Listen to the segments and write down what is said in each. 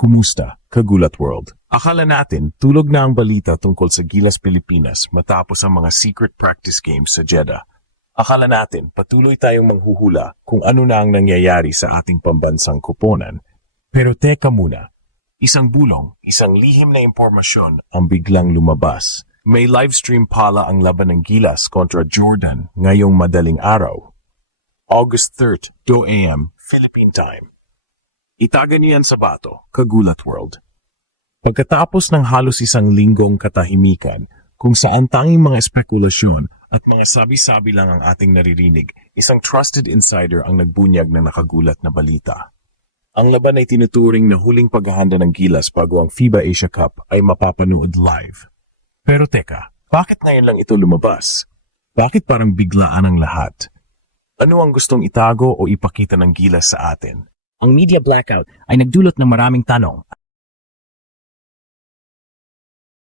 Kumusta, Kagulat World? Akala natin tulog na ang balita tungkol sa Gilas Pilipinas matapos ang mga secret practice games sa Jeddah. Akala natin patuloy tayong manghuhula kung ano na ang nangyayari sa ating pambansang koponan. Pero teka muna, isang bulong, isang lihim na impormasyon ang biglang lumabas. May livestream pala ang laban ng Gilas kontra Jordan ngayong madaling araw. August 3rd, 2 a.m. Philippine Time. Itaga niyan sa bato, Kagulat World. Pagkatapos ng halos isang linggong katahimikan, kung saan tanging mga espekulasyon at mga sabi-sabi lang ang ating naririnig, isang trusted insider ang nagbunyag ng nakagulat na balita. Ang laban ay tinuturing na huling paghahanda ng Gilas bago ang FIBA Asia Cup ay mapapanood live. Pero teka, bakit ngayon lang ito lumabas? Bakit parang biglaan ang lahat? Ano ang gustong itago o ipakita ng Gilas sa atin? Ang media blackout ay nagdulot ng maraming tanong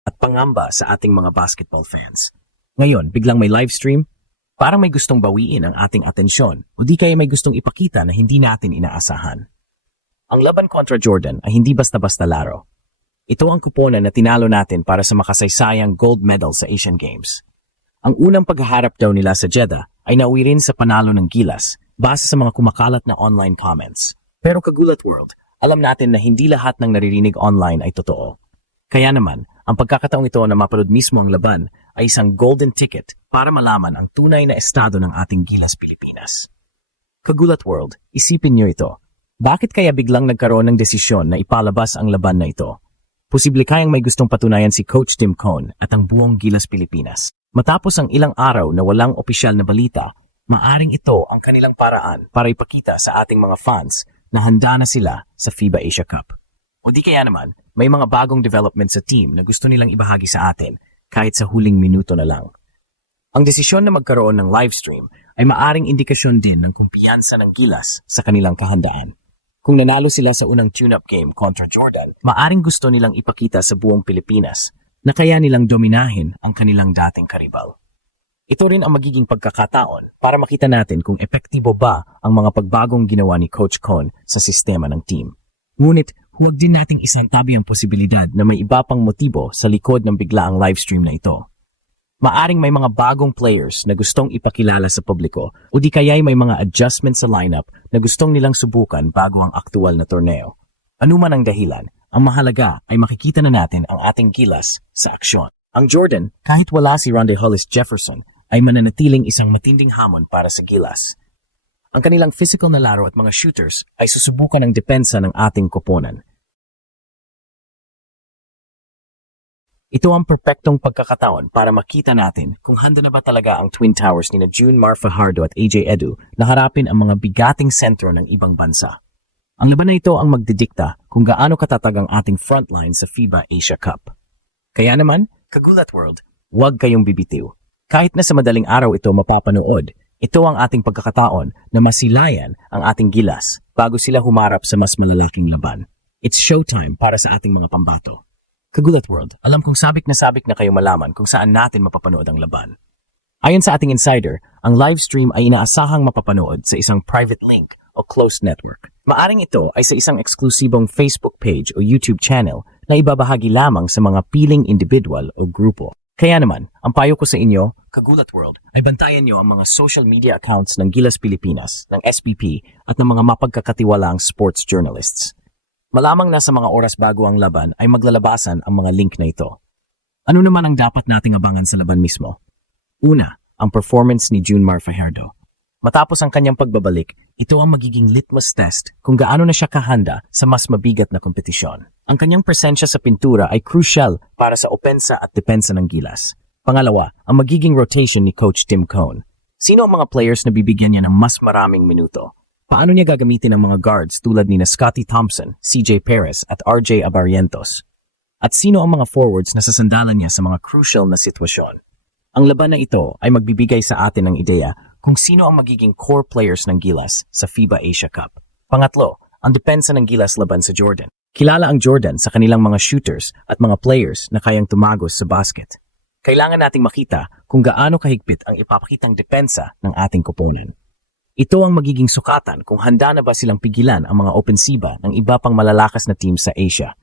at pangamba sa ating mga basketball fans. Ngayon, biglang may livestream, parang may gustong bawiin ang ating atensyon o di kaya may gustong ipakita na hindi natin inaasahan. Ang laban kontra Jordan ay hindi basta-basta laro. Ito ang kuponan na tinalo natin para sa makasaysayang gold medal sa Asian Games. Ang unang paghaharap daw nila sa Jeddah ay nauwi rin sa panalo ng Gilas base sa mga kumakalat na online comments. Pero Kagulat World, alam natin na hindi lahat ng naririnig online ay totoo. Kaya naman, ang pagkakataong ito na mapanood mismo ang laban ay isang golden ticket para malaman ang tunay na estado ng ating Gilas Pilipinas. Kagulat World, isipin niyo ito. Bakit kaya biglang nagkaroon ng desisyon na ipalabas ang laban na ito? Posible kayang may gustong patunayan si Coach Tim Cone at ang buong Gilas Pilipinas. Matapos ang ilang araw na walang opisyal na balita, maaring ito ang kanilang paraan para ipakita sa ating mga fans na handa na sila sa FIBA Asia Cup. O di kaya naman, may mga bagong development sa team na gusto nilang ibahagi sa atin kahit sa huling minuto na lang. Ang desisyon na magkaroon ng livestream ay maaring indikasyon din ng kumpiyansa ng Gilas sa kanilang kahandaan. Kung nanalo sila sa unang tune-up game kontra Jordan, maaring gusto nilang ipakita sa buong Pilipinas na kaya nilang dominahin ang kanilang dating karibal. Ito rin ang magiging pagkakataon para makita natin kung epektibo ba ang mga pagbagong ginawa ni Coach Cone sa sistema ng team. Ngunit huwag din nating isantabi ang posibilidad na may iba pang motibo sa likod ng biglaang livestream na ito. Maaring may mga bagong players na gustong ipakilala sa publiko o di kaya'y may mga adjustments sa lineup na gustong nilang subukan bago ang aktual na torneo. Ano man ang dahilan, ang mahalaga ay makikita na natin ang ating Gilas sa aksyon. Ang Jordan, kahit wala si Rondae Hollis Jefferson, ay mananatiling isang matinding hamon para sa Gilas. Ang kanilang physical na laro at mga shooters ay susubukan ng depensa ng ating koponan. Ito ang perpektong pagkakataon para makita natin kung handa na ba talaga ang Twin Towers ni June Mar Fajardo at AJ Edu na harapin ang mga bigating sentro ng ibang bansa. Ang laban na ito ang magdidikta kung gaano katatag ang ating frontline sa FIBA Asia Cup. Kaya naman, Kagulat World, huwag kayong bibitiw. Kahit na sa madaling araw ito mapapanood, ito ang ating pagkakataon na masilayan ang ating Gilas bago sila humarap sa mas malalaking laban. It's showtime para sa ating mga pambato. Kagulat World, alam kong sabik na kayo malaman kung saan natin mapapanood ang laban. Ayon sa ating insider, ang live stream ay inaasahang mapapanood sa isang private link o closed network. Maaring ito ay sa isang eksklusibong Facebook page o YouTube channel na ibabahagi lamang sa mga piling individual o grupo. Kaya naman, ang payo ko sa inyo, Kagulat World, ay bantayan nyo ang mga social media accounts ng Gilas Pilipinas, ng SPP, at ng mga mapagkakatiwalaang sports journalists. Malamang na sa mga oras bago ang laban ay maglalabasan ang mga link na ito. Ano naman ang dapat nating abangan sa laban mismo? Una, ang performance ni June Mar Fajardo. Matapos ang kanyang pagbabalik, ito ang magiging litmus test kung gaano na siya kahanda sa mas mabigat na kompetisyon. Ang kanyang presensya sa pintura ay crucial para sa opensa at depensa ng Gilas. Pangalawa, ang magiging rotation ni Coach Tim Cone. Sino ang mga players na bibigyan niya ng mas maraming minuto? Paano niya gagamitin ang mga guards tulad ni Scottie Thompson, CJ Perez at RJ Abarrientos? At sino ang mga forwards na sasandalan niya sa mga crucial na sitwasyon? Ang laban na ito ay magbibigay sa atin ng ideya kung sino ang magiging core players ng Gilas sa FIBA Asia Cup. Pangatlo, ang depensa ng Gilas laban sa Jordan. Kilala ang Jordan sa kanilang mga shooters at mga players na kayang tumagos sa basket. Kailangan nating makita kung gaano kahigpit ang ipapakitang depensa ng ating koponan. Ito ang magiging sukatan kung handa na ba silang pigilan ang mga opensiba ng iba pang malalakas na team sa Asia.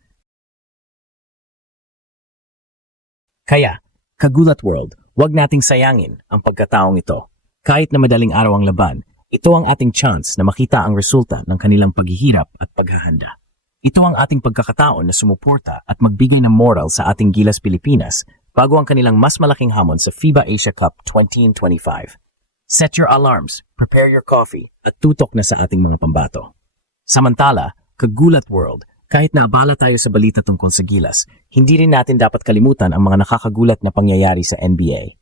Kaya, Kagulat World, huwag nating sayangin ang pagkataong ito. Kahit na madaling araw ang laban, ito ang ating chance na makita ang resulta ng kanilang paghihirap at paghahanda. Ito ang ating pagkakataon na sumuporta at magbigay ng moral sa ating Gilas Pilipinas bago ang kanilang mas malaking hamon sa FIBA Asia Cup 2025. Set your alarms, prepare your coffee, at tutok na sa ating mga pambato. Samantala, Kagulat World, kahit naabala tayo sa balita tungkol sa Gilas, hindi rin natin dapat kalimutan ang mga nakakagulat na pangyayari sa NBA.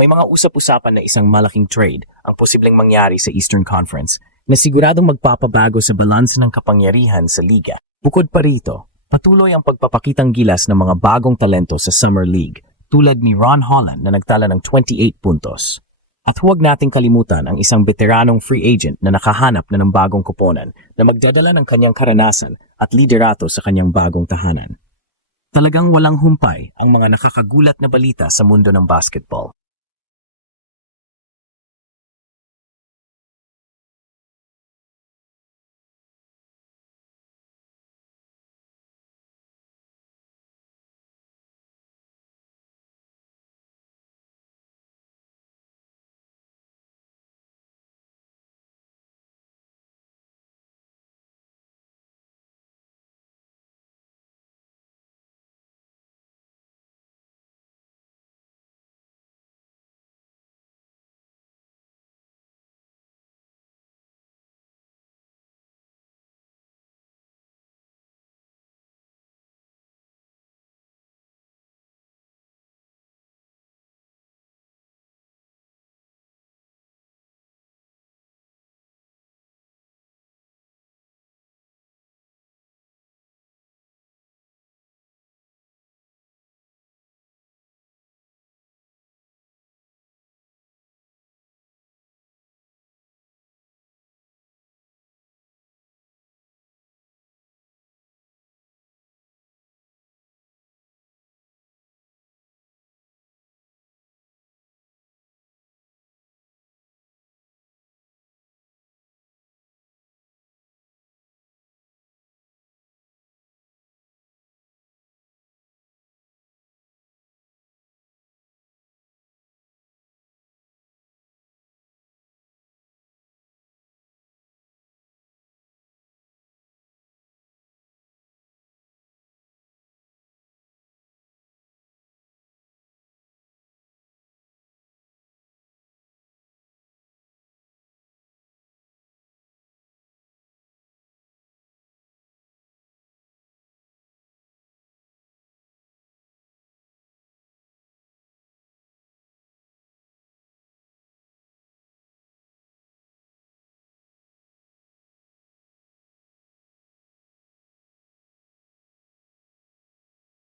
May mga usap-usapan na isang malaking trade ang posibleng mangyari sa Eastern Conference na siguradong magpapabago sa balanse ng kapangyarihan sa liga. Bukod pa rito, patuloy ang pagpapakitang gilas ng mga bagong talento sa Summer League tulad ni Ron Holland na nagtala ng 28 puntos. At huwag nating kalimutan ang isang veteranong free agent na nakahanap na ng bagong koponan na magdadala ng kanyang karanasan at liderato sa kanyang bagong tahanan. Talagang walang humpay ang mga nakakagulat na balita sa mundo ng basketball.